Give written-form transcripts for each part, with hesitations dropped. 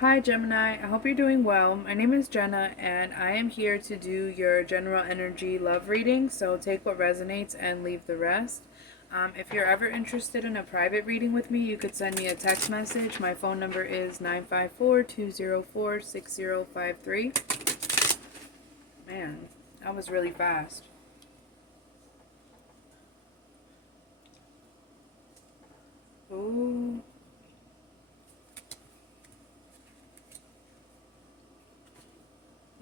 Hi Gemini, I hope you're doing well. My name is Jenna and I am here to do your general energy love reading, so take what resonates and leave the rest. If you're ever interested in a private reading with me, you could send me a text message. My phone number is 954-204-6053. Man, that was really fast. Ooh.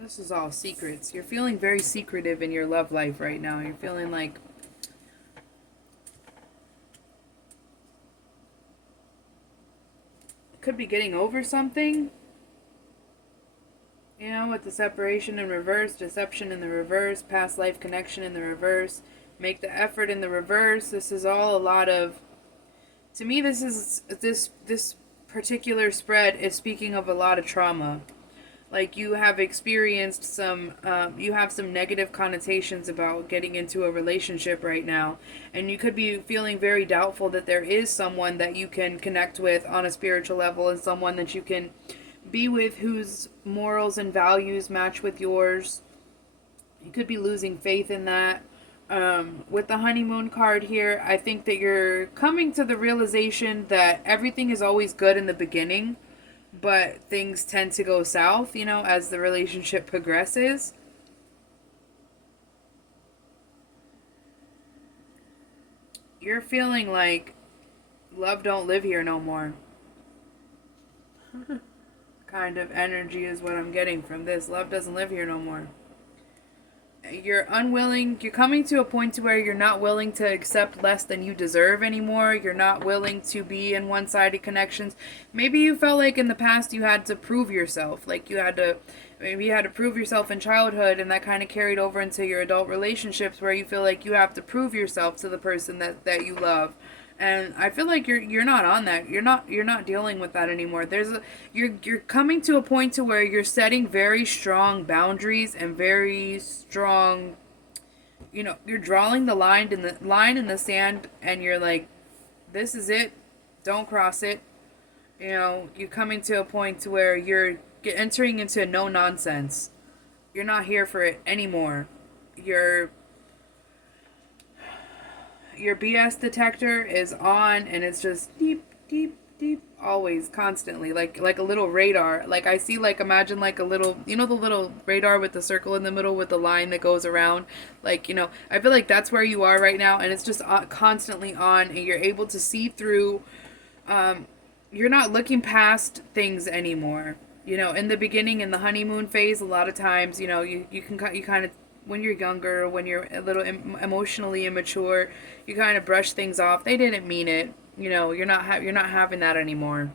This is all secrets. You're feeling very secretive in your love life right now. You're feeling like could be getting over something. You know, with the separation in reverse, deception in the reverse, past life connection in the reverse, make the effort in the reverse. This is all a lot of. To me, this particular spread is speaking of a lot of trauma. Like you have experienced you have some negative connotations about getting into a relationship right now, and you could be feeling very doubtful that there is someone that you can connect with on a spiritual level, and someone that you can be with whose morals and values match with yours. You could be losing faith in that. With the honeymoon card here, I think that you're coming to the realization that everything is always good in the beginning, but things tend to go south, as the relationship progresses. You're feeling like love don't live here no more. Kind of energy is what I'm getting from this. Love doesn't live here no more. You're coming to a point to where you're not willing to accept less than you deserve anymore. You're not willing to be in one-sided connections. Maybe you felt like in the past you had to prove yourself, like maybe you had to prove yourself in childhood, and that kind of carried over into your adult relationships where you feel like you have to prove yourself to the person that you love. And I feel like you're not on that. You're not dealing with that anymore. You're coming to a point to where you're setting very strong boundaries and very strong, you're drawing the line in the sand, and you're like, this is it. Don't cross it. You're coming to a point to where you're entering into no nonsense. You're not here for it anymore. Your your BS detector is on, and it's just deep, deep, deep, always, constantly, like a little radar. Like I see, like imagine like a little, the little radar with the circle in the middle with the line that goes around. Like I feel like that's where you are right now, and it's just constantly on, and you're able to see through. You're not looking past things anymore. In the beginning, in the honeymoon phase, a lot of times, you kind of, when you're younger, when you're a little emotionally immature, you kind of brush things off. They didn't mean it. You're not having that anymore.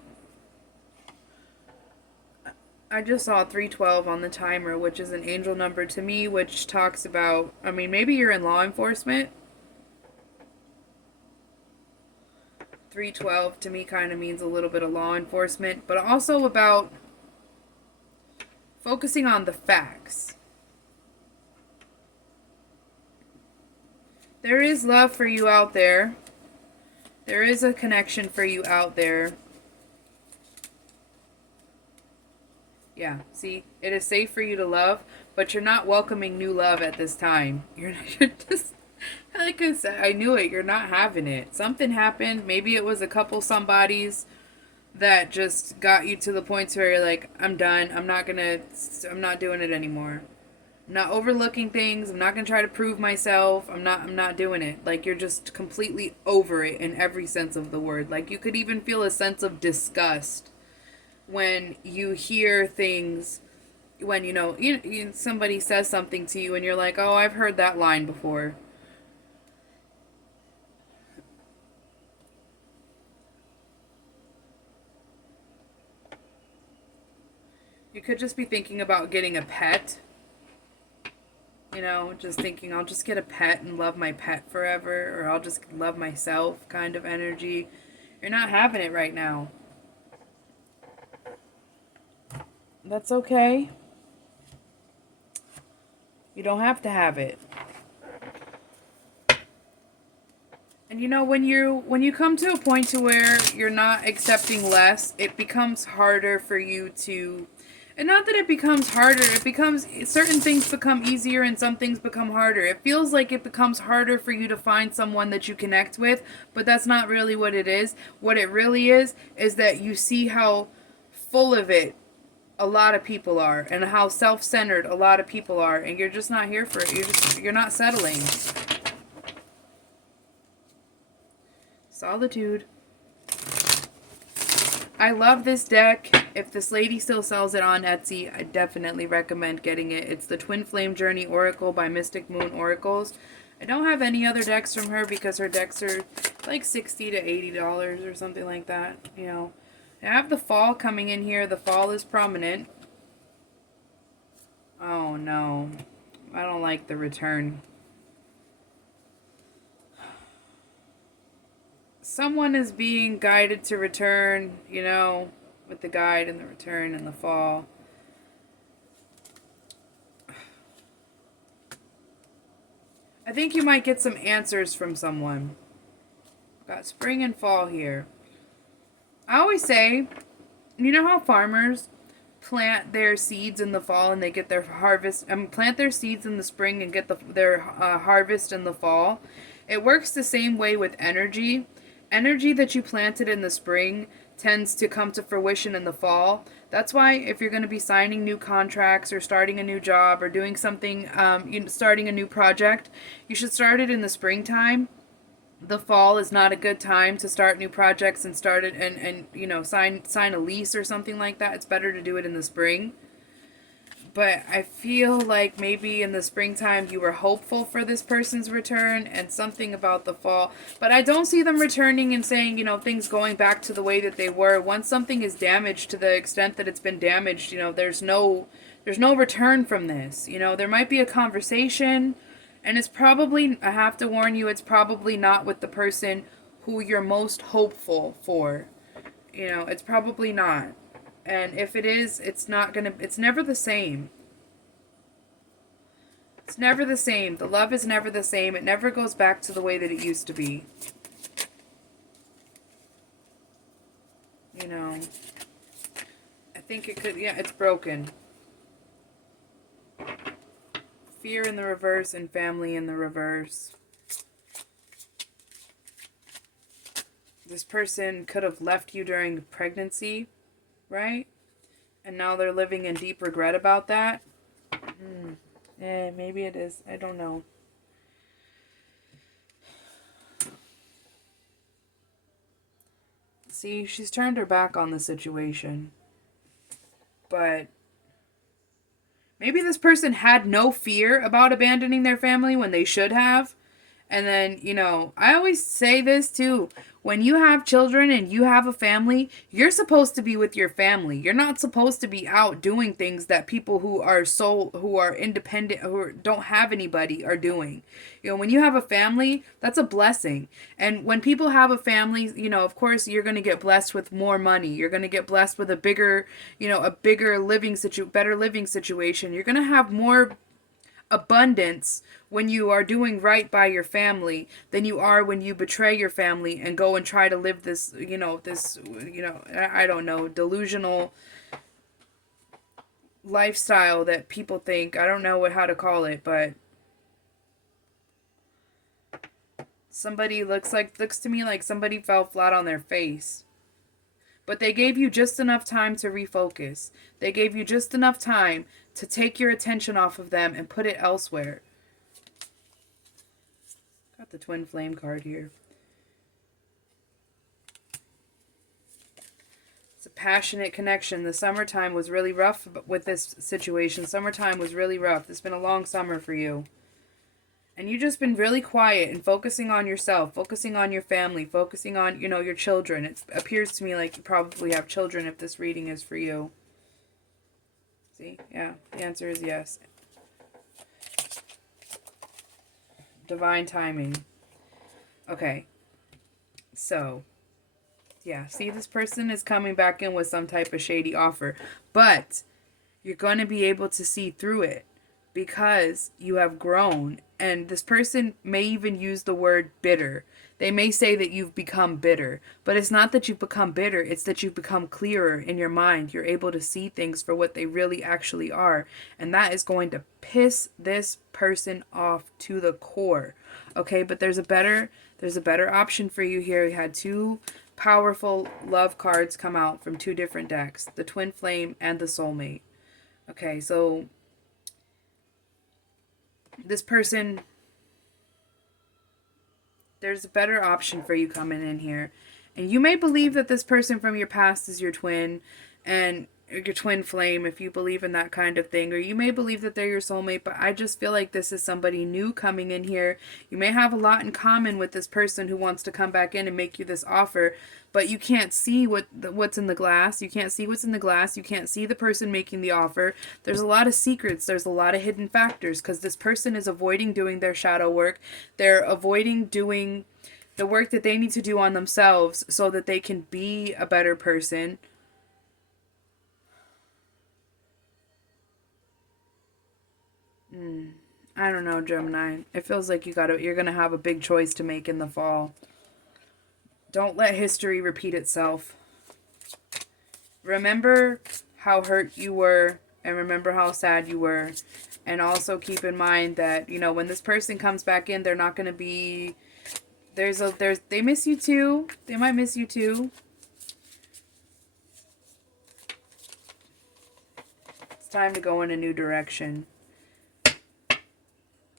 I just saw 312 on the timer, which is an angel number to me, which talks about, I mean, maybe you're in law enforcement. 312 to me kind of means a little bit of law enforcement, but also about focusing on the facts. There is love for you out there. There is a connection for you out there. Yeah, see, it is safe for you to love, but you're not welcoming new love at this time. You're just, like I said, I knew it. You're not having it. Something happened. Maybe it was a couple somebodies that just got you to the point where you're like, I'm done. I'm not doing it anymore. I'm not overlooking things. I'm not gonna try to prove myself. I'm not doing it. Like you're just completely over it in every sense of the word. Like you could even feel a sense of disgust when you hear things, when somebody says something to you and you're like, "Oh, I've heard that line before." You could just be thinking about getting a pet. Just thinking I'll just get a pet and love my pet forever, or I'll just love myself kind of energy. You're not having it right now. That's okay. You don't have to have it. And you know, when you come to a point to where you're not accepting less, it becomes harder for you to, and not that it becomes harder, it becomes, certain things become easier and some things become harder. It feels like it becomes harder for you to find someone that you connect with, but that's not really what it is. What it really is that you see how full of it a lot of people are and how self-centered a lot of people are, and you're just not here for it. You're not settling. Solitude. I love this deck. If this lady still sells it on Etsy, I definitely recommend getting it. It's the Twin Flame Journey Oracle by Mystic Moon Oracles. I don't have any other decks from her because her decks are like $60 to $80 or something like that. You know, I have the fall coming in here. The fall is prominent. Oh no, I don't like the return. Someone is being guided to return, you know, with the guide and the return and the fall. I think you might get some answers from someone. Got spring and fall here. I always say, you know how farmers plant their seeds in the fall and they get their harvest, and plant their seeds in the spring and get their harvest in the fall? It works the same way with energy. Energy that you planted in the spring tends to come to fruition in the fall. That's why if you're going to be signing new contracts or starting a new job or doing something, starting a new project, you should start it in the springtime. The fall is not a good time to start new projects and start it and you know, sign a lease or something like that. It's better to do it in the spring. But I feel like maybe in the springtime you were hopeful for this person's return and something about the fall. But I don't see them returning and saying, you know, things going back to the way that they were. Once something is damaged to the extent that it's been damaged, you know, there's no return from this. You know, there might be a conversation, and it's probably, I have to warn you, it's probably not with the person who you're most hopeful for. You know, it's probably not. And if it is, it's never the same. It's never the same. The love is never the same. It never goes back to the way that it used to be. You know, I think it could, yeah, it's broken. Fear in the reverse and family in the reverse. This person could have left you during pregnancy, right? And now they're living in deep regret about that. Maybe it is. I don't know. See, she's turned her back on the situation. But maybe this person had no fear about abandoning their family when they should have. And then, you know, I always say this too. When you have children and you have a family, you're supposed to be with your family. You're not supposed to be out doing things that people who are independent, who don't have anybody are doing. You know, when you have a family, that's a blessing. And when people have a family, you know, of course, you're going to get blessed with more money. You're going to get blessed with a bigger, you know, better living situation. You're going to have more abundance when you are doing right by your family than you are when you betray your family and go and try to live this, I don't know, delusional lifestyle that people think, I don't know how to call it, but somebody looks to me like somebody fell flat on their face. But they gave you just enough time to refocus. They gave you just enough time to take your attention off of them and put it elsewhere. Got the Twin Flame card here. It's a passionate connection. The summertime was really rough with this situation. Summertime was really rough. It's been a long summer for you. And you've just been really quiet and focusing on yourself, focusing on your family, focusing on, you know, your children. It appears to me like you probably have children if this reading is for you. See? Yeah, the answer is yes. Divine timing. Okay. So, yeah, see, this person is coming back in with some type of shady offer. But you're going to be able to see through it because you have grown. And this person may even use the word bitter. They may say that you've become bitter, but it's not that you've become bitter. It's that you've become clearer in your mind. You're able to see things for what they really actually are. And that is going to piss this person off to the core. Okay, but there's a better option for you here. We had two powerful love cards come out from two different decks, the Twin Flame and the Soulmate. Okay, so this person, there's a better option for you coming in here. And you may believe that this person from your past is your twin and your twin flame, if you believe in that kind of thing, or you may believe that they're your soulmate, but I just feel like this is somebody new coming in here. You may have a lot in common with this person who wants to come back in and make you this offer, but you can't see what's in the glass. You can't see what's in the glass. You can't see the person making the offer. There's a lot of secrets. There's a lot of hidden factors because this person is avoiding doing their shadow work. They're avoiding doing the work that they need to do on themselves so that they can be a better person. I don't know, Gemini. It feels like you're gonna have a big choice to make in the fall. Don't let history repeat itself. Remember how hurt you were and remember how sad you were. And also keep in mind that, when this person comes back in, they're not gonna be they miss you too. They might miss you too. It's time to go in a new direction.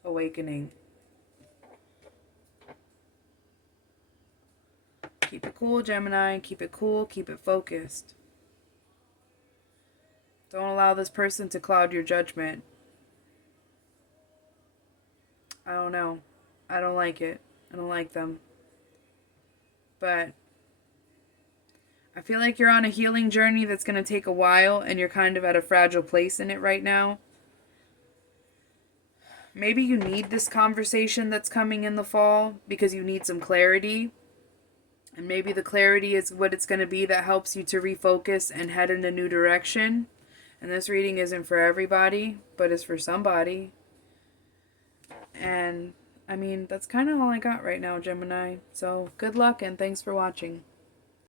Awakening. Keep it cool, Gemini. Keep it cool. Keep it focused. Don't allow this person to cloud your judgment. I don't know. I don't like it. I don't like them. But I feel like you're on a healing journey that's going to take a while and you're kind of at a fragile place in it right now. Maybe you need this conversation that's coming in the fall because you need some clarity. And maybe the clarity is what it's going to be that helps you to refocus and head in a new direction. And this reading isn't for everybody, but it's for somebody. And, that's kind of all I got right now, Gemini. So, good luck and thanks for watching.